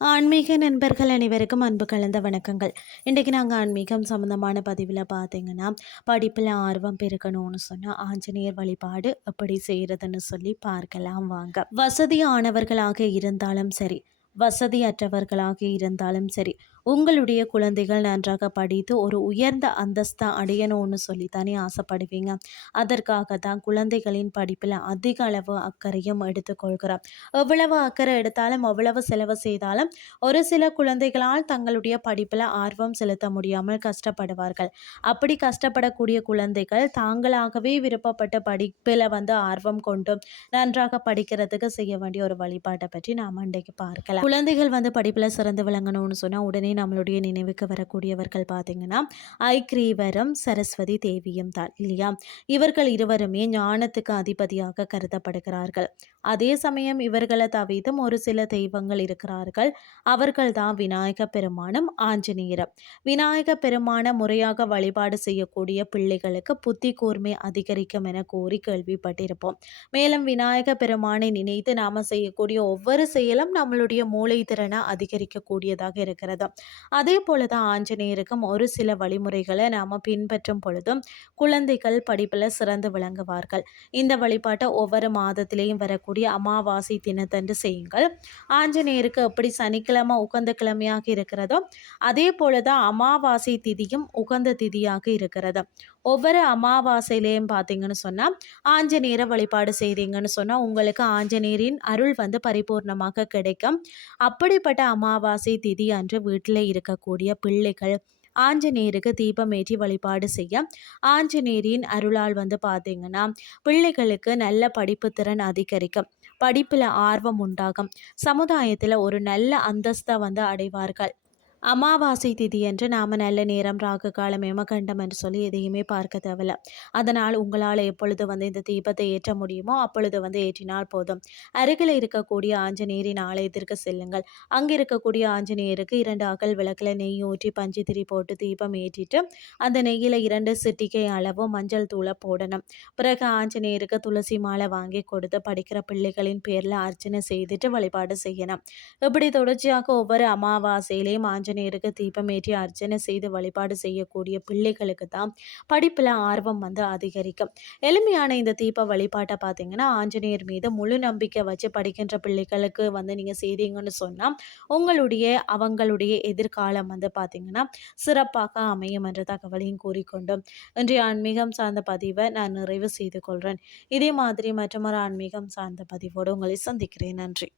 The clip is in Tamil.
ஆன்மீக நண்பர்கள் அனைவருக்கும் அன்பு கலந்த வணக்கங்கள். இன்றைக்கி நாங்கள் ஆன்மீகம் சம்மந்தமான பதிவில் பார்த்தீங்கன்னா படிப்பில் ஆர்வம் பெருக்கணும்னு சொன்னால் ஆஞ்சநேயர் வழிபாடு எப்படி செய்கிறதுன்னு சொல்லி பார்க்கலாம் வாங்க. வசதியானவர்களாக இருந்தாலும் சரி வசதியற்றவர்களாக இருந்தாலும் சரி உங்களுடைய குழந்தைகள் நன்றாக படித்து ஒரு உயர்ந்த அந்தஸ்தை அடையணும்னு சொல்லி தானே ஆசைப்படுவீங்க. அதற்காக தான் குழந்தைகளின் படிப்பில் அதிக அளவு அக்கறையும் எடுத்துக்கொள்கிறார் எவ்வளவு அக்கறை எடுத்தாலும் எவ்வளவு செலவு செய்தாலும் ஒரு சில குழந்தைகளால் தங்களுடைய படிப்பில் ஆர்வம் செலுத்த முடியாமல் கஷ்டப்படுவார்கள். அப்படி கஷ்டப்படக்கூடிய குழந்தைகள் தாங்களாகவே விருப்பப்பட்ட படிப்பில் வந்து ஆர்வம் கொண்டும் நன்றாக படிக்கிறதுக்கு செய்ய வேண்டிய ஒரு வழிபாட்டை பற்றி நாம் அன்றைக்கு பார்க்கலாம். குழந்தைகள் வந்து படிப்பில் சிறந்து விளங்கணும்னு சொன்னால் உடனே நம்மளுடைய நினைவுக்கு வரக்கூடியவர்கள் பார்த்தீங்கன்னா ஐக்ரீவரம் சரஸ்வதி தேவியும் தான் இல்லையா? இவர்கள் இருவருமே ஞானத்துக்கு அதிபதியாக கருதப்படுகிறார்கள். அதே சமயம் இவர்களை தவிர்த்தும் ஒரு சில தெய்வங்கள் இருக்கிறார்கள். அவர்கள் தான் விநாயக பெருமானும் ஆஞ்சநேயரும். விநாயக பெருமான முறையாக வழிபாடு செய்யக்கூடிய பிள்ளைகளுக்கு புத்தி கூர்மை அதிகரிக்கும் என கூறி கேள்விப்பட்டிருப்போம். மேலும் விநாயக பெருமானை நினைத்து நாம செய்யக்கூடிய ஒவ்வொரு செயலும் நம்மளுடைய மூளை திறனை அதிகரிக்கக்கூடியதாக இருக்கிறது. அதே போல தான் ஆஞ்சநேயருக்கும் ஒரு சில வழிமுறைகளை நாம் பின்பற்றும் பொழுதும் குழந்தைகள் படிப்பில் சிறந்து விளங்குவார்கள். இந்த வழிபாட்டை ஒவ்வொரு மாதத்திலேயும் வரக்கூடிய அமாவாசை தினத்தன்று செய்யுங்கள். ஆஞ்சநேயருக்கு எப்படி சனிக்கிழமை உகந்த கிழமையாக இருக்கிறதோ அதே போல தான் அமாவாசை திதியும் உகந்த திதியாக இருக்கிறது. ஒவ்வொரு அமாவாசையிலையும் பார்த்தீங்கன்னு சொன்னால் ஆஞ்சநேயரை வழிபாடு செய்தீங்கன்னு சொன்னால் உங்களுக்கு ஆஞ்சநேயரின் அருள் வந்து பரிபூர்ணமாக கிடைக்கும். அப்படிப்பட்ட அமாவாசை திதி அன்று வீட்டில் இருக்கக்கூடிய பிள்ளைகள் ஆஞ்சநேயருக்கு தீபமேற்றி வழிபாடு செய்ய ஆஞ்சநேயரின் அருளால் வந்து பார்த்தீங்கன்னா பிள்ளைகளுக்கு நல்ல படிப்பு திறன் அதிகரிக்கும். படிப்பில் ஆர்வம் உண்டாகும். சமுதாயத்தில் ஒரு நல்ல அந்தஸ்தை வந்து அடைவார்கள். அமாவாசை திதி என்று நாம் நல்ல நேரம் ராகு காலம் எமகண்டம் என்று சொல்லி எதையுமே பார்க்க தேவையில்ல. அதனால் உங்களால் எப்பொழுது வந்து இந்த தீபத்தை ஏற்ற முடியுமோ அப்பொழுது வந்து ஏற்றினால் போதும். அருகில் இருக்கக்கூடிய ஆஞ்சநேயரின் ஆலயத்திற்கு செல்லுங்கள். அங்கே இருக்கக்கூடிய ஆஞ்சநேயருக்கு இரண்டு அகல் விளக்கில் நெய் ஊற்றி பஞ்சு திரி போட்டு தீபம் ஏற்றிட்டு அந்த நெய்யில் இரண்டு சிட்டிகை அளவு மஞ்சள் தூளை போடணும். பிறகு ஆஞ்சநேயருக்கு துளசி மாலை வாங்கி கொடுத்து படிக்கிற பிள்ளைகளின் பேரில் அர்ச்சனை செய்துட்டு வழிபாடு செய்யணும். இப்படி தொடர்ச்சியாக ஒவ்வொரு அமாவாசையிலையும் ஆஞ்சநேயர் ஆஞ்சநேயருக்கு தீபமேற்றி அர்ச்சனை செய்து வழிபாடு செய்யக்கூடிய பிள்ளைகளுக்கு தான் படிப்பில் ஆர்வம் வந்து அதிகரிக்கும். எளிமையான இந்த தீப வழிபாட்டை பார்த்தீங்கன்னா ஆஞ்சநேயர் மீது முழு நம்பிக்கை வச்சு படிக்கின்ற பிள்ளைகளுக்கு வந்து நீங்கள் செய்தீங்கன்னு சொன்னால் உங்களுடைய அவங்களுடைய எதிர்காலம் வந்து பார்த்தீங்கன்னா சிறப்பாக அமையும் என்ற தகவலையும் கூறிக்கொண்டும் இன்றைய ஆன்மீகம் சார்ந்த பதிவை நான் நிறைவு செய்து கொள்கிறேன் இதே மாதிரி மற்றொரு ஆன்மீகம் சார்ந்த பதிவோடு உங்களை சந்திக்கிறேன். நன்றி.